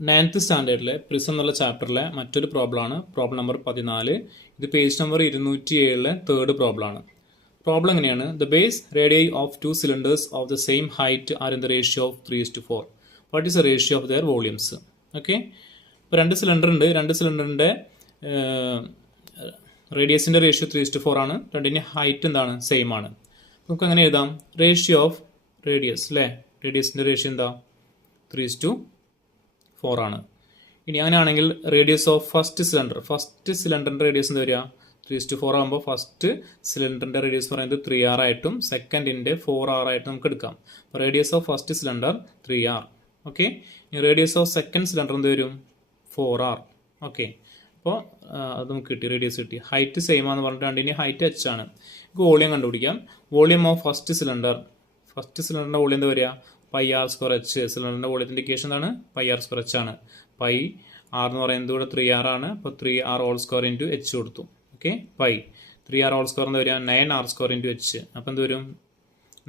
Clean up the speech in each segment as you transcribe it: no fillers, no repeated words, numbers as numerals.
9th സ്റ്റാൻഡേർഡിലെ prism എന്നുള്ള ചാപ്റ്ററിലെ മറ്റൊരു പ്രോബ്ലമാണ് പ്രോബ്ലം നമ്പർ 14. ഇത് പേജ് നമ്പർ 207 തേർഡ് പ്രോബ്ലമാണ്. പ്രോബ്ലം എങ്ങനെയാണ്? The base radii of two cylinders of the same height are in the ratio of 3:4. What is the ratio of their volumes? Okay, ഇപ്പോൾ രണ്ട് cylinder ഉണ്ട്. രണ്ട് സിലിണ്ടറിൻ്റെ റേഡിയസിൻ്റെ റേഷ്യോ 3:4 ആണ്. രണ്ടിൻ്റെ height എന്താണ്? സെയിം ആണ്. നമുക്ക് അങ്ങനെ എഴുതാം, റേഷ്യോ ഓഫ് റേഡിയസ് അല്ലേ, റേഡിയസിൻ്റെ റേഷ്യോ എന്താ? 3:4 ആണ്. ഇനി അങ്ങനെയാണെങ്കിൽ റേഡിയസ് ഓഫ് ഫസ്റ്റ് സിലിണ്ടറിൻ്റെ റേഡിയസ് എന്താ വരിക? 3:4 ആകുമ്പോൾ ഫസ്റ്റ് സിലിണ്ടറിൻ്റെ റേഡിയസ് പറയുന്നത് 3R ആയിട്ടും സെക്കൻഡിൻ്റെ 4R ആയിട്ടും നമുക്ക് എടുക്കാം. അപ്പോൾ radius of first cylinder 3R. Okay, ഇനി റേഡിയസ് ഓഫ് സെക്കൻഡ് സിലിണ്ടർ എന്ത് വരും? 4R. ഓക്കെ, അപ്പോൾ അത് നമുക്ക് കിട്ടി, റേഡിയസ് കിട്ടി. ഹൈറ്റ് സെയിം ആണെന്ന് പറഞ്ഞിട്ട് രണ്ടിന് ഹൈറ്റ് h ആണ്. നമുക്ക് വോളിയം കണ്ടുപിടിക്കാം. വോളിയം ഓഫ് ഫസ്റ്റ് സിലിണ്ടറിൻ്റെ വോളിയം എന്താ വരിക? πr²h. സിലിണ്ടറിൻ്റെ വോളിയത്തിൻ്റെ ഇക്വേഷൻ എന്താണ്? πr²h ആണ്. പൈ ആർ എന്ന് പറയുന്നത് ഇവിടെ 3R ആണ്. അപ്പോൾ 3R² ഇൻറ്റു h കൊടുത്തു. ഓക്കെ, പൈ 3R² എന്ന് വരിക 9R² ഇൻറ്റു h. അപ്പോൾ എന്ത് വരും?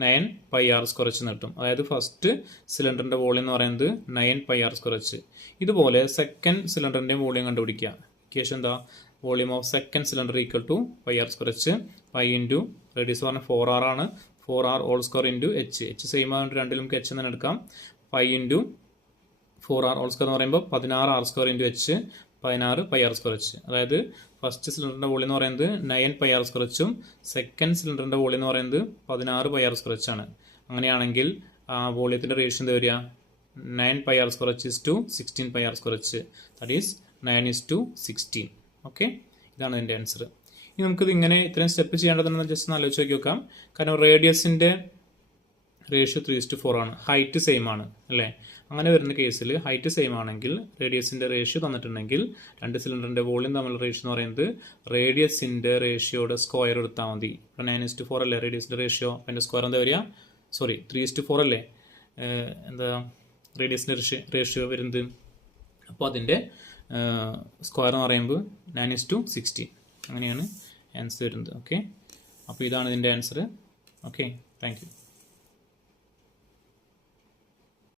9πr²h എന്ന് കിട്ടും. അതായത് ഫസ്റ്റ് സിലിണ്ടറിൻ്റെ വോളിയം എന്ന് പറയുന്നത് 9πr²h. ഇതുപോലെ സെക്കൻഡ് സിലിണ്ടറിൻ്റെ വോളിയം കണ്ടുപിടിക്കുക. ഇക്വേഷൻ എന്താ? Volume of second cylinder equal to πr²h. Pi into radius പറഞ്ഞാൽ 4R ആണ്. 4R² into h. സെയിം ആയിട്ട് രണ്ടിലും നമുക്ക് h എന്ന് എടുക്കാം. പൈ ഇൻറ്റു 4R² എന്ന് പറയുമ്പോൾ 16R² ഇൻറ്റു h, 16πr²h. അതായത് ഫസ്റ്റ് സിലിണ്ടറിൻ്റെ വോളിയം എന്ന് പറയുന്നത് 9πr²ഉം സെക്കൻഡ് സിലിണ്ടറിൻ്റെ വോളിയം എന്ന് പറയുന്നത് 16πr² ആണ്. അങ്ങനെയാണെങ്കിൽ ആ വോളിയത്തിൻ്റെ റേഷ്യോ എന്താ വരിക? 9πr² is to 16πr². That is 9:16. Okay, ഇതാണ് ഇതിൻ്റെ ആൻസർ. ഇനി നമുക്കിത് ഇങ്ങനെ ഇത്രയും സ്റ്റെപ്പ് ചെയ്യേണ്ടതെന്ന് ജസ്റ്റ് ഒന്ന് ആലോചിച്ച് നോക്കി നോക്കാം. കാരണം റേഡിയസിൻ്റെ റേഷ്യോ 3:4 ആണ്, ഹൈറ്റ് സെയിം ആണ് അല്ലേ? അങ്ങനെ വരുന്ന കേസിൽ ഹൈറ്റ് സെയിം ആണെങ്കിൽ റേഡിയസിൻ്റെ റേഷ്യോ തന്നിട്ടുണ്ടെങ്കിൽ രണ്ട് സിലിണ്ടറിൻ്റെ വോളിയം തമ്മിലുള്ള റേഷ്യോ എന്ന് പറയുന്നത് റേഡിയസിൻ്റെ റേഷ്യോയുടെ സ്ക്വയർ എടുത്താൽ മതി. ഇപ്പോൾ 9:4 അല്ലേ റേഡിയസിൻ്റെ റേഷ്യോ, അതിൻ്റെ സ്ക്വയർ എന്താ വരിക? 3:4 അല്ലേ എന്താ റേഡിയസിൻ്റെ റേഷ്യോ വരുന്നത്? അപ്പോൾ അതിൻ്റെ സ്ക്വയർ എന്ന് പറയുമ്പോൾ 9:16 അങ്ങനെയാണ് ആൻസർ വരുന്നത്. ഓക്കെ, അപ്പോൾ ഇതാണ് ഇതിൻ്റെ ആൻസർ. Okay, thank you.